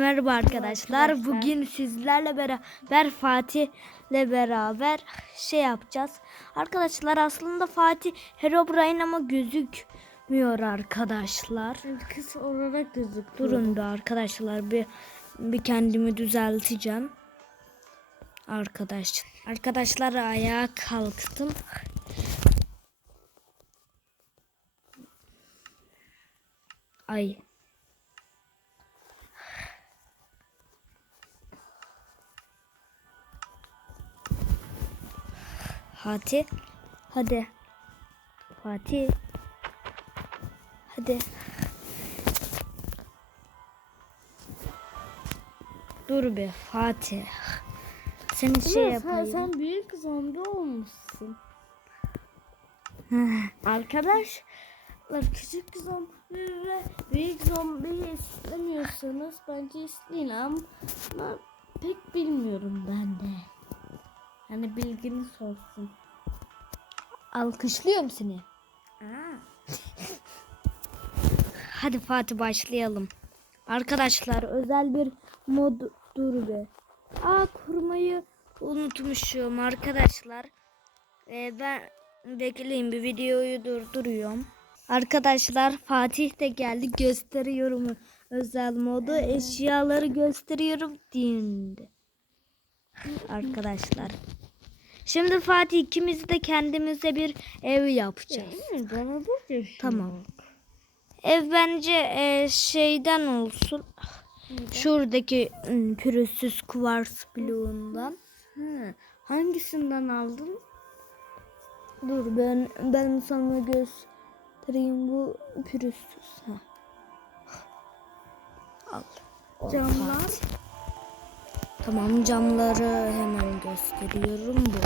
Merhaba arkadaşlar. Bugün sizlerle beraber Fatih'le beraber şey yapacağız. Arkadaşlar aslında Fatih Herobrine ama gözükmüyor arkadaşlar. Kız olarak gözüküyor. Durun da arkadaşlar bir bir kendimi düzelteceğim. Arkadaş arkadaşlar ayağa kalktım. Ay. Fatih. Hadi. Fatih. Hadi. Dur be Fatih. Seni şey Ama sen, sen büyük zombi olmuşsun. Arkadaşlar küçük zombi ve büyük zombiyi istemiyorsanız bence isteyin ama pek bilmiyorum ben de. Yani bilginiz olsun. Alkışlıyorum seni. Hadi Fatih başlayalım. Arkadaşlar özel bir mod dur be. Aa kurmayı unutmuşum arkadaşlar. Ee, ben bekleyin bir videoyu durduruyorum. Arkadaşlar Fatih de geldi gösteriyorum özel modu eşyaları gösteriyorum dindi. Arkadaşlar. Şimdi Fatih ikimiz de kendimize bir ev yapacağız. Yaşıyor. Tamam. Ev bence e, şeyden olsun. Şuradaki ım, pürüzsüz kuvars bloğundan. Hı. Hangisinden aldın? Dur ben ben sana göstereyim bu pürüzsüz. Ha. Al Camlar. Tamam camları hemen gösteriyorum bu.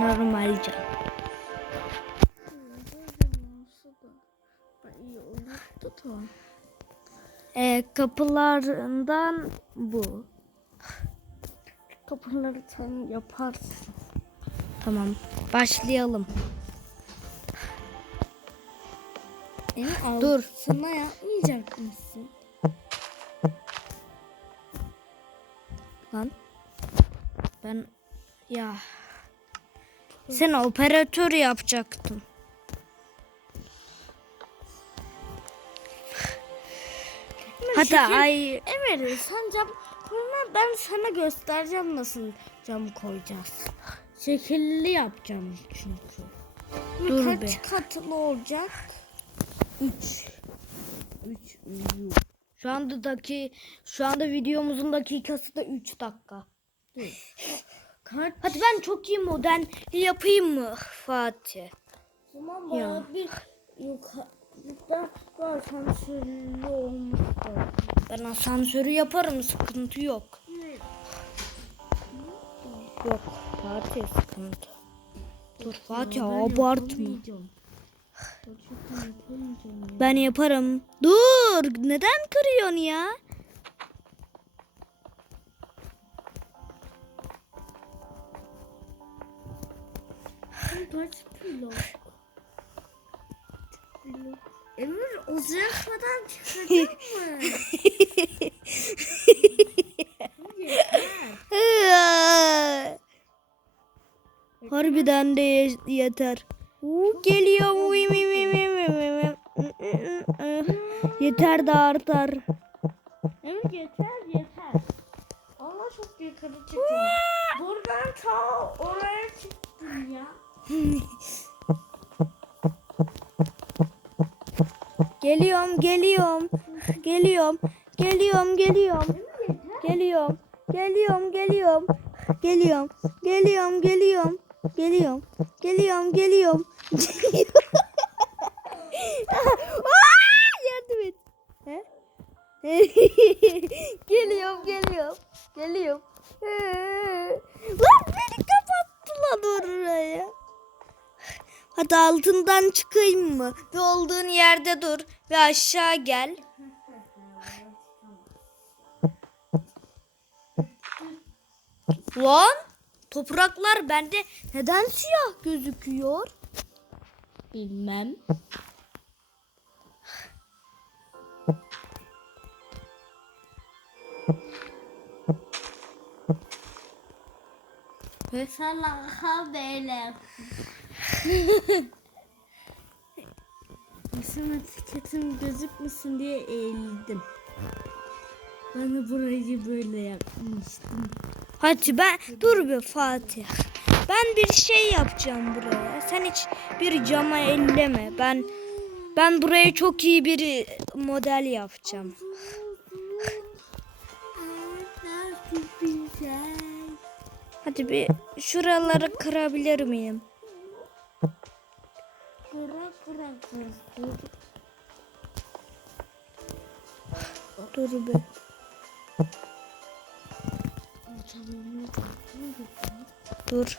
Normal cam. E, kapılarından bu. Kapıları sen yaparsın. Tamam. Başlayalım. Dur. altına yapmayacak mısın? Ya sen operatör yapacaktın. Şekil- ay Emre sen cam koyma ben sana göstereceğim nasıl cam koyacağız. Şekilli yapacağım çünkü. Dur Kaç be. katlı olacak? 3. 3 şu andaki şu anda videomuzun dakikası da 3 dakika. Kaç? Hadi ben çok iyi model yapayım mı Fatih? Zaman Ya. bana bir yukarıda var asansörlü olmuş. Ben asansörü yaparım sıkıntı yok. Yok Fatih sıkıntı. Dur Fatih abartma. Ya. Ben yaparım. Dur neden kırıyorsun ya? Kaç blok? Blok. Emir uzatmadan çıkacak mı? Harbiden de ye- yeter. Uu, Geliyor. Yeter de artar. Emir yeter yeter. Allah çok yukarı çıktım. Buradan ta oraya çıktım ya. Geliyorum, geliyorum. Geliyorum. Geliyorum, geliyorum. Geliyorum. Geliyorum, geliyorum. Geliyorum. Geliyorum, geliyorum. Geliyorum. Geliyorum, geliyorum. Yardım et. He? geliyorum, geliyorum. Geliyorum. Lan beni kapattılar oraya. Hadi altından çıkayım mı? Ve olduğun yerde dur ve aşağı gel. Lan topraklar bende neden siyah gözüküyor? Bilmem. Mesela haberler. Mesela etiketim gözükmesin diye eğildim. Ben de burayı böyle yapmıştım. Hadi ben dur bir Fatih. Ben bir şey yapacağım buraya. Sen hiç bir cama elleme. Ben ben buraya çok iyi bir model yapacağım. Güzel. Hadi bir şuraları kırabilir miyim? Kıra kıra. Dur.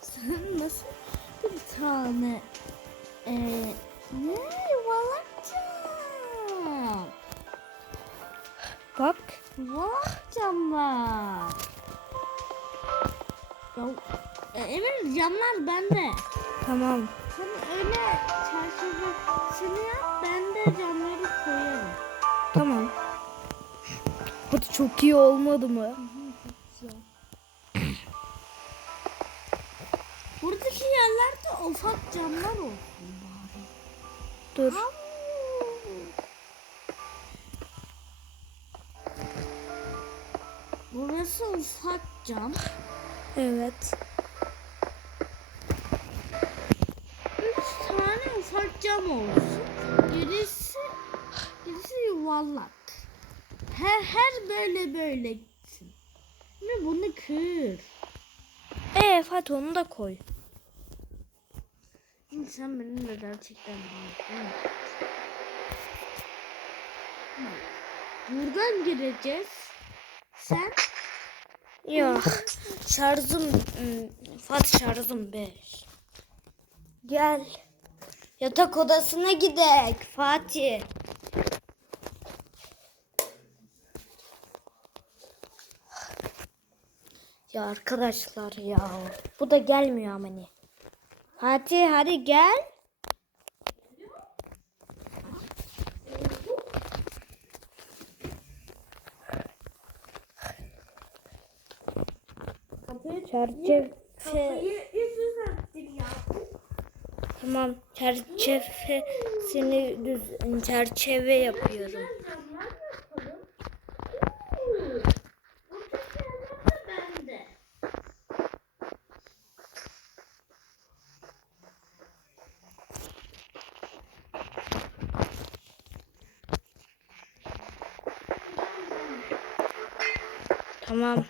Sen nasıl bir tane e, ne yuvarlakçam? Bak. Yuvarlakçam var. E, Emir camlar bende. Tamam. Sen öyle çerçevesini yap ben de camları koyarım. Tamam. Hadi çok iyi olmadı mı? Buradaki yerlerde ufak camlar olsun bari. Dur. Burası ufak cam. Evet. Üç tane ufak cam olsun. Gerisi, gerisi yuvarlak. Her, her böyle böyle gitsin. Ve bunu kır. Ee Fatih onu da koy. Sen benimle gerçekten. Buradan gireceğiz. Sen Yok. Şarjım ım, Fatih şarjım 5. Gel. Yatak odasına gidek Fatih. Ya arkadaşlar ya. Bu da gelmiyor ama ne. Fatih hadi gel. Çerçeve. ya. Tamam çerçevesini düz çerçeve yapıyorum. Camlar yapalım. Oo, Buradaki yerler de bende. Tamam.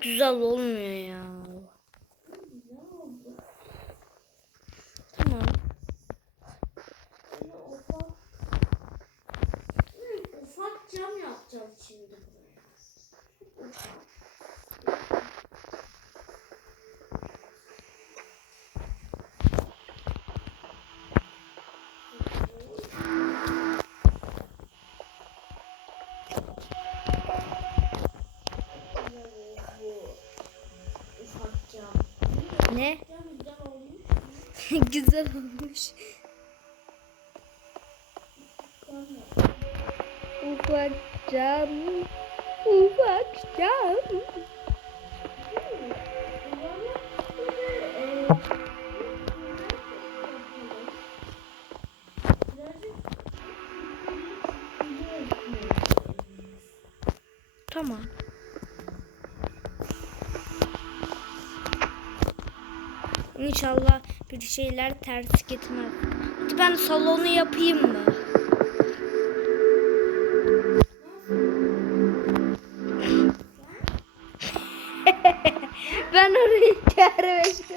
Güzel olmuyor ya. Tamam. Ufak cam yapacağız şimdi buraya. Ufak. Ufak cam. Ne? Cam güzel olmuş. güzel olmuş. Ufak cam. Ufak cam. Tamam. İnşallah bir şeyler ters gitmez. Hadi ben salonu yapayım mı? ben orayı görmüştüm.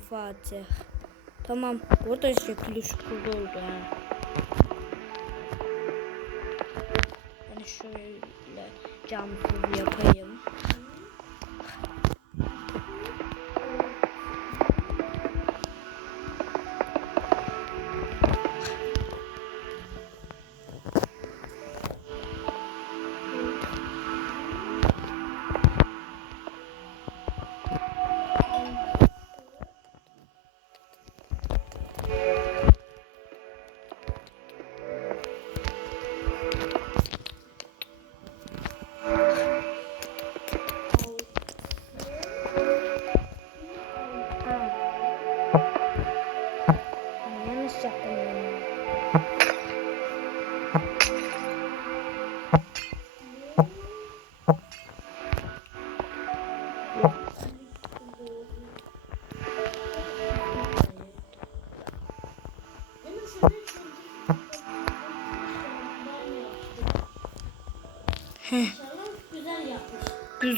Fatih. Tamam. Burada şekilli şukulda oldu ha. Ben şöyle camsız yapayım.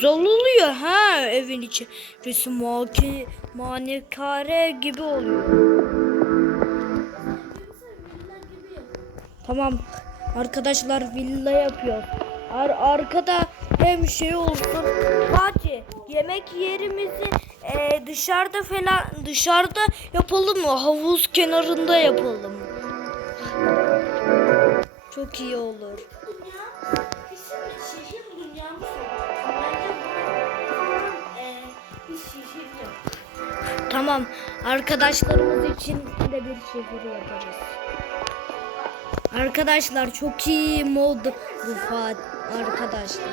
Güzel oluyor ha evin içi. Resim maki, manikare gibi oluyor. Tamam arkadaşlar villa yapıyor. Ar arkada hem şey olsun. Fatih yemek yerimizi e, dışarıda falan dışarıda yapalım mı? Havuz kenarında yapalım. Çok iyi olur. Tamam arkadaşlarımız için de bir şehir yaparız. Arkadaşlar çok iyi mod bu Fat arkadaşlar.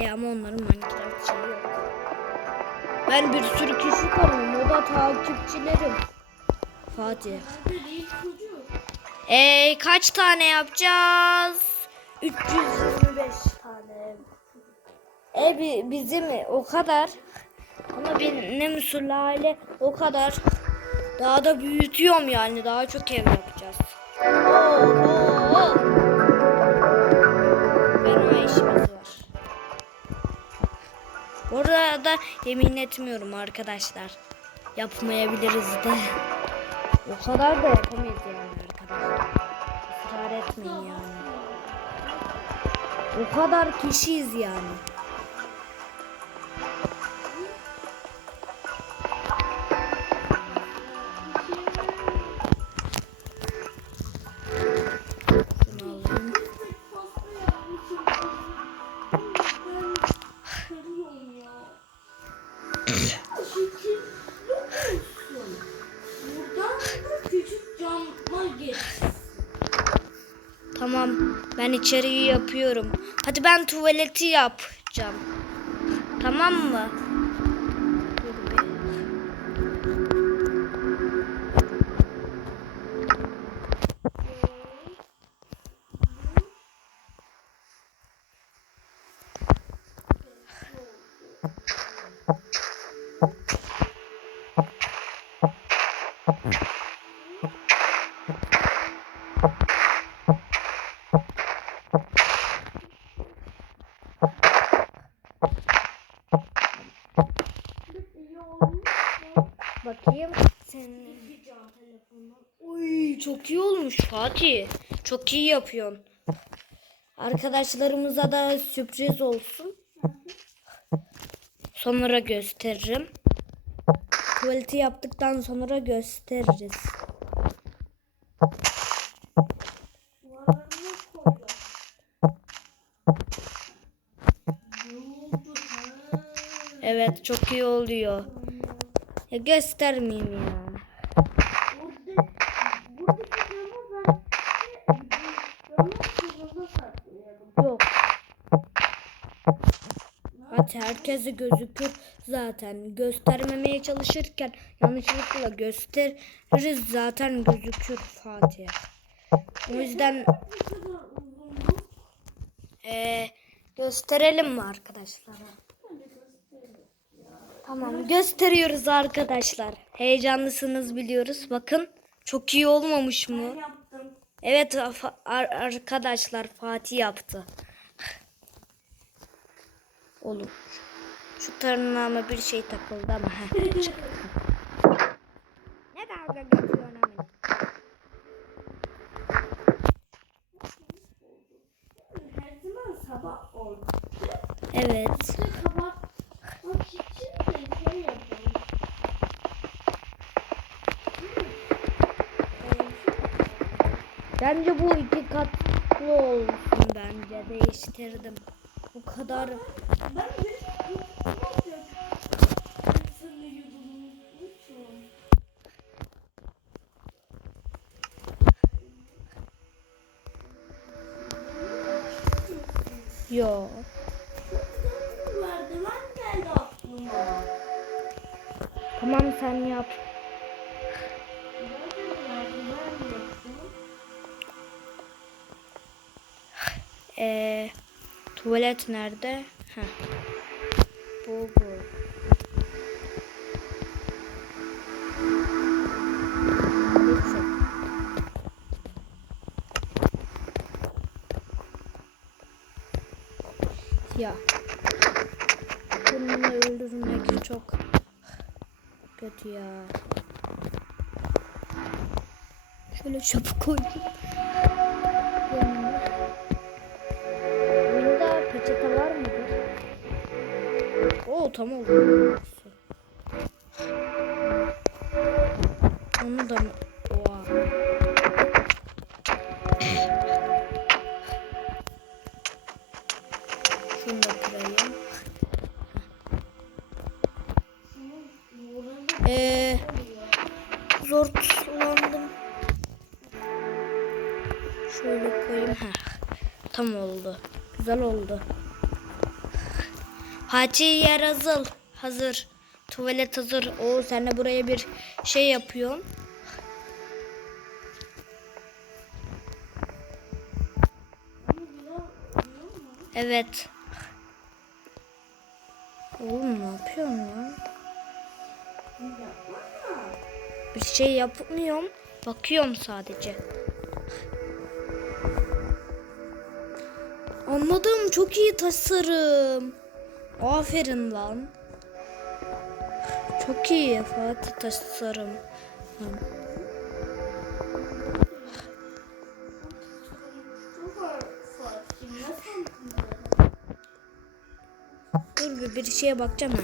E, ama onların Minecraft şeyi yok. Ben bir sürü kişi tanıyorum. O da takipçilerim. Fatih. Bir ilk çocuk. E kaç tane yapacağız? 325 tane. E bi- bizim o kadar. Ama benim sülale o kadar. Daha da büyütüyorum yani. Daha çok ev yapacağız. Oo, oo, oo. Benim işimiz var. Bu arada yemin etmiyorum arkadaşlar. Yapmayabiliriz de. O kadar da yapamayız etmeyin yani. O kadar kişiyiz yani. İçeriği yapıyorum. Hadi ben tuvaleti yapacağım. Tamam mı? Fatih. Çok iyi yapıyorsun. Arkadaşlarımıza da sürpriz olsun. Sonra gösteririm. Tuvaleti yaptıktan sonra gösteririz. Evet çok iyi oluyor. Ya göstermeyeyim ya. Herkese gözükür zaten. Göstermemeye çalışırken yanlışlıkla gösteririz zaten gözükür Fatih. O yüzden eee, gösterelim mi arkadaşlara? Tamam gösteriyoruz arkadaşlar. Heyecanlısınız biliyoruz. Bakın çok iyi olmamış mı? Evet arkadaşlar Fatih yaptı. Olur. Şu tırnağıma bir şey takıldı ama. ne dalga geçiyorsun Amin? Her zaman sabah oldu. Evet. De şey. Bence bu iki katlı olsun bence. Değiştirdim. Bu kadar Ben Ee, tuvalet nerede? Heh. Bu bu. Ya. Bunu öldürmek çok kötü ya. Şöyle çöp koydum. Oo tamam. Onu da mı? Oha. Şunu da kırayım. Ee, zor kullandım. Şöyle koyayım. Heh. Tam oldu. Güzel oldu. Hacı yer hazır. Hazır. Tuvalet hazır. Oo sen buraya bir şey yapıyorsun. Evet. Oğlum ne yapıyorsun lan? Bir şey yapmıyorum. Bakıyorum sadece. Anladım. Çok iyi tasarım. Aferin lan. Çok iyi Fatih tasarım. Dur bir, bir şeye bakacağım ha.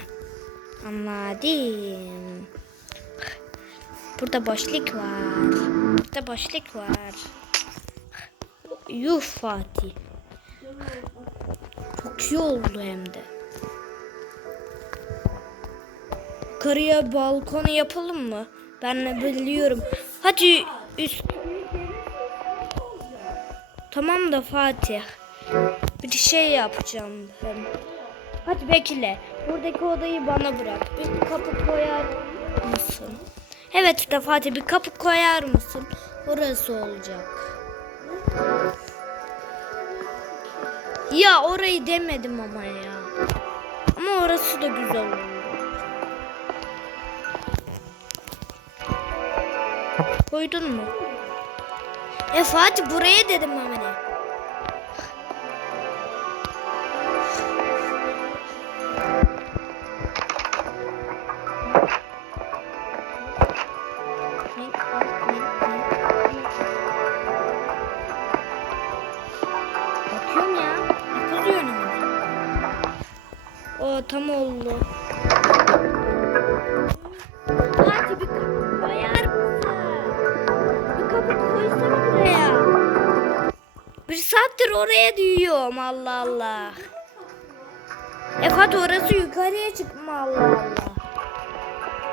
Anladım. Burada boşluk var. Burada boşluk var. Yuh Fatih. Çok iyi oldu hem de. Yukarıya balkonu yapalım mı? Ben de biliyorum. Hadi üst. Tamam da Fatih. Bir şey yapacağım ben. Hadi bekle. Buradaki odayı bana bırak. Bir kapı koyar mısın? Evet de Fatih bir kapı koyar mısın? Orası olacak. Ya orayı demedim ama ya. Ama orası da güzel oldu. Koydun mu? E Fatih buraya dedim ama diyorum Allah Allah. E Fatih orası yukarıya çıkma Allah Allah.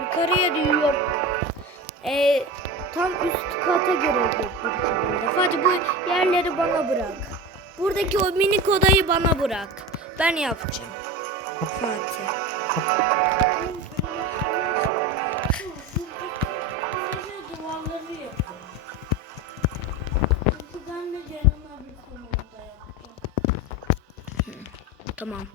Yukarıya diyorum. E, tam üst kata girecek şekilde. Fatih bu yerleri bana bırak. Buradaki o minik odayı bana bırak. Ben yapacağım. Fatih. Tamam.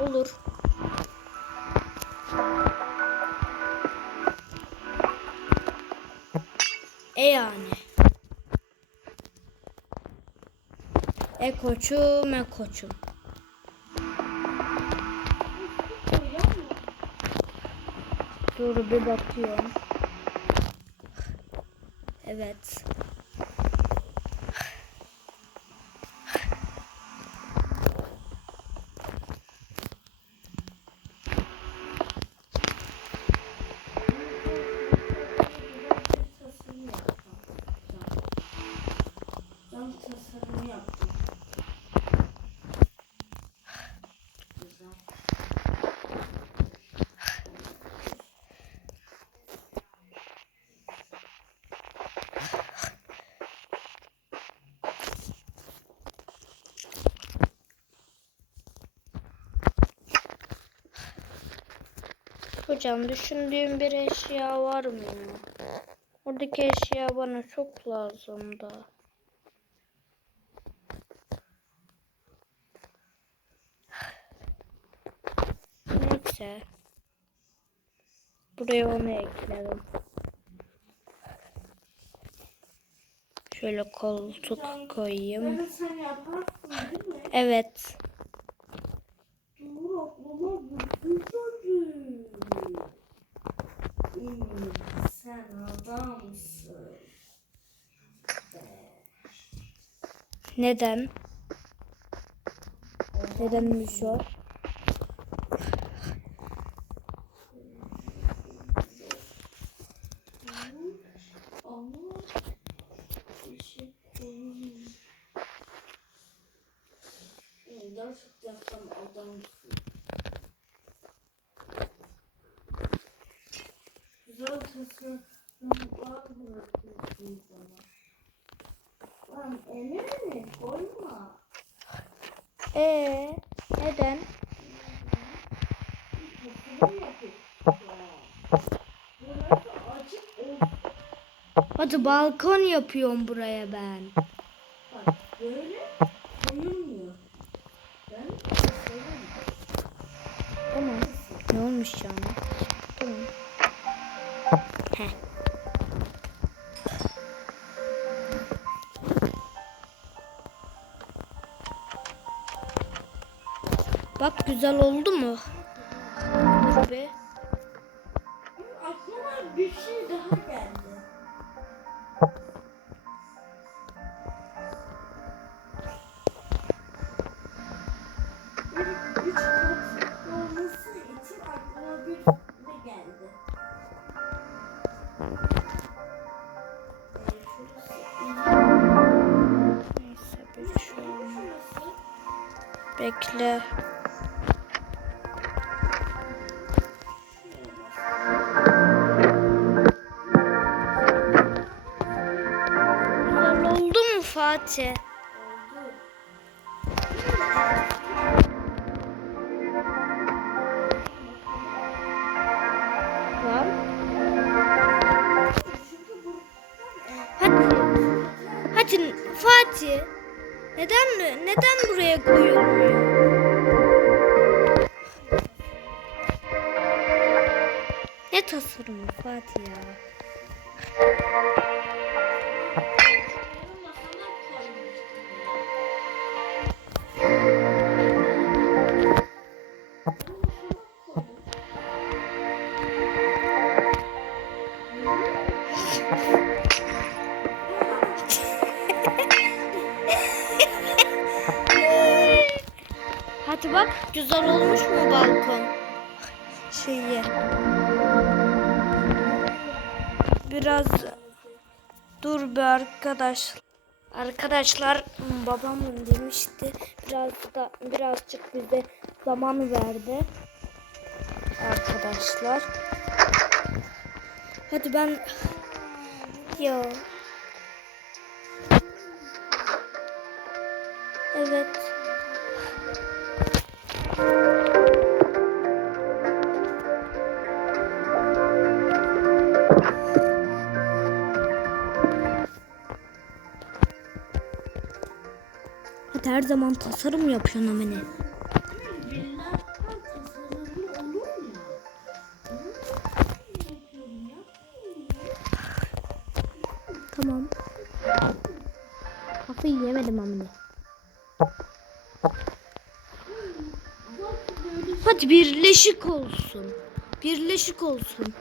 Olur. E yani. E koçum e koçum. Dur bir bakıyorum. Evet. Tasarım yaptım. Cam tasarımı yaptım. Güzel. Hocam düşündüğüm bir eşya var mı? Oradaki eşya bana çok lazım da. Neyse. Buraya onu ekledim. Şöyle koltuk koyayım. Evet. Dur aklıma bir geldi. İyi, sen adamsın. Neden? Nedenmiş o? Tasarımlar bırakıyorsun bana. Lan elini koyma. Ee, neden? Hadi balkon yapıyorum buraya ben. Bak güzel oldu mu? Dur be. Aklıma bir şey daha geldi. Bir üç kat olması için aklıma bir ne geldi. Ee, şurası iyi. Neyse bir şey olmaz. Şurası Bekle. Oldu. Lan. Hadi. Hadi Fatih. Neden neden buraya koyulmuyor? Ne tasarımı Fatih ya? Arkadaş. Arkadaşlar babam demişti biraz da birazcık bize zaman verdi. Arkadaşlar. Hadi ben ya. Evet. her zaman tasarım yapıyorsun amene. Tamam. Kafayı yemedim amene. Hadi birleşik olsun. Birleşik olsun.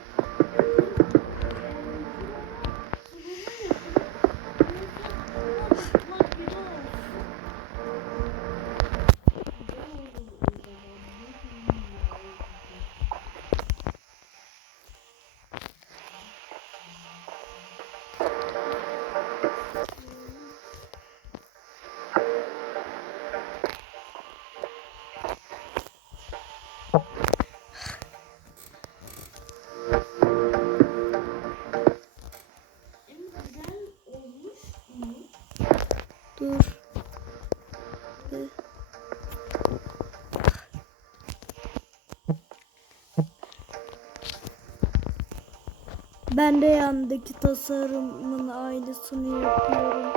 Ben de yandaki tasarımın aynısını yapıyorum.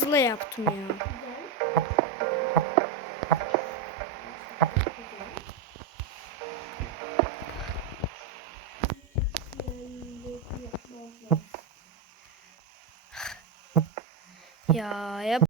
Fazla yaptım ya. Ya yap